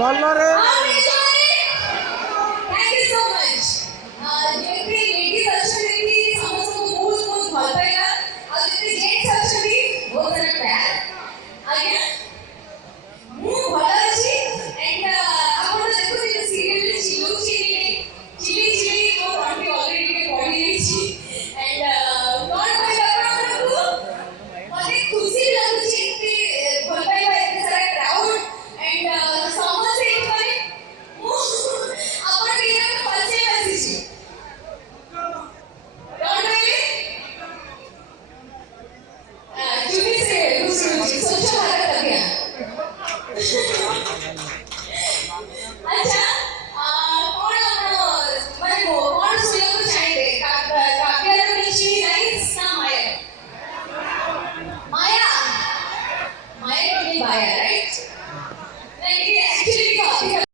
ଭଲରେ Thank you so much. ଯେମିତି ladies ଅଛନ୍ତି ସମସ୍ତଙ୍କୁ ବହୁତ ବହୁତ ଭଲ ପାଇବା ଆଉ ଯେମିତି jents ଅଛନ୍ତି ବହୁତ ସାରା ପ୍ୟାର ଆଜ୍ଞା ମୁଁ ଭଲ ଅଛି and ଆପଣ ଦେଖୁଥିଲେ ସିରିୟଲ ଚିଲୁ ଚିଲି ଚିଲି ମୋ ତଣ୍ଟି ଅଲରେଡି ଟିକେ ବଢି ଯାଇଛି and କଣ କହିଲେ ଆପଣମାନଙ୍କୁ ମତେ ଖୁସି ଲାଗୁଛି ଏତେ ଭଲ ପାଇବା ଏତେ ସାରା କ୍ରାଉଡ and ସମସ୍ତେ ଏଇଥିପାଇଁ ମୁଁ ଆପଣ ଟିକେ ପଛେ ବସିଛି କଣ କହିଲେ ଚୁପି ସେ ଘୁଷୁଛି ସ୍ୱଚ୍ଛ ଭାରତ ଅଭିଯାନ ଆଚ୍ଛା କଣ ଆପଣ ମାନେ କଣ ଶୁଣିବାକୁ ଚାହିଁବେ କାବ୍ୟର କିଛି ଲାଇନ୍ସ ନା ମାୟା ମାୟା ମାୟା କି ବାୟା